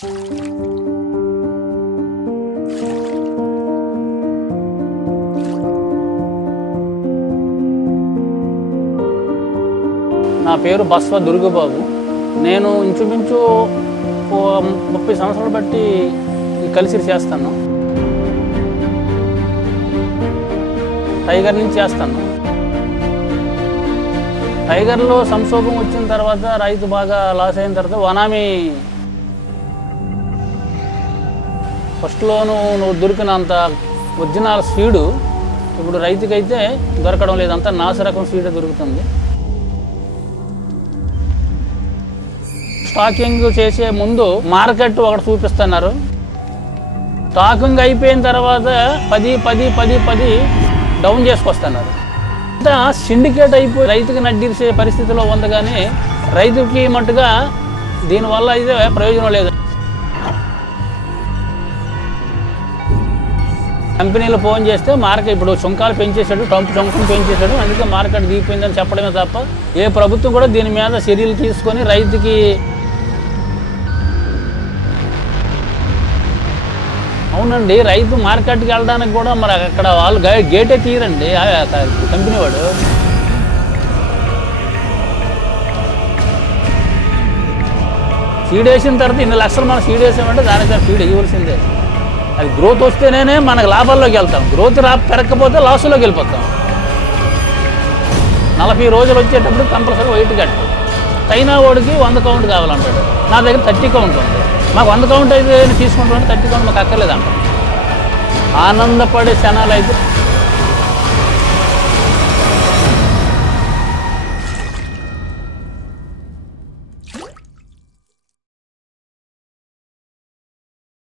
నా పేరు బస్వ దుర్గబాబు. నేను ఇంచుమించు 30 సంవత్సరాలు బట్టి కలిసి చేస్తాను. టైగర్ నుంచి చేస్తాను. టైగర్లో సంక్షోభం వచ్చిన తర్వాత రైతు బాగా లాస్ అయిన తర్వాత వనామీ ఫస్ట్లోనూ నువ్వు దొరికినంత ఒరిజినల్ సీడు ఇప్పుడు రైతుకైతే దొరకడం లేదంతా నాసిరకం సీడే దొరుకుతుంది. స్టాకింగ్ చేసే ముందు మార్కెట్ ఒకటి చూపిస్తున్నారు. స్టాకింగ్ అయిపోయిన తర్వాత 10 డౌన్ చేసుకొస్తున్నారు. అంతా సిండికేట్ అయిపోయి రైతుకి నడ్డిరిసే పరిస్థితిలో ఉంది. కానీ రైతుకి మట్టుగా దీనివల్ల అయితే ప్రయోజనం లేదు. కంపెనీలు ఫోన్ చేస్తే మార్కెట్ ఇప్పుడు సుంకాలు పెంచేశాడు, సుంకం పెంచేశాడు, అందుకే మార్కెట్ దిగిపోయిందని చెప్పడమే తప్ప ఏ ప్రభుత్వం కూడా దీని మీద చర్యలు తీసుకొని రైతుకి అవునండి రైతు మార్కెట్కి వెళ్ళడానికి కూడా మరి అక్కడ వాళ్ళు గేటే తీయరండి కంపెనీ వాడు. సీడ్ వేసిన తర్వాత ఇన్ని లక్షలు మనం సీడ్ వేసామంటే దానికి సీడ్ ఇవ్వాల్సిందే. అది గ్రోత్ వస్తేనే మనకు లాభాల్లోకి వెళ్తాం. గ్రోత్ పెరగకపోతే లాసులోకి వెళ్ళిపోతాం. 40 రోజులు వచ్చేటప్పుడు కంపల్సరీ వెయిట్ కట్టు. చైనా వాడికి 100 కౌంట్ కావాలంటాడు, నా దగ్గర 30 కౌంట్ ఉంది. మాకు 100 కౌంట్ అయితే తీసుకుంటామంటే 30 కౌంట్ మాకు అక్కర్లేదంట. ఆనందపడే క్షణాలు అయితే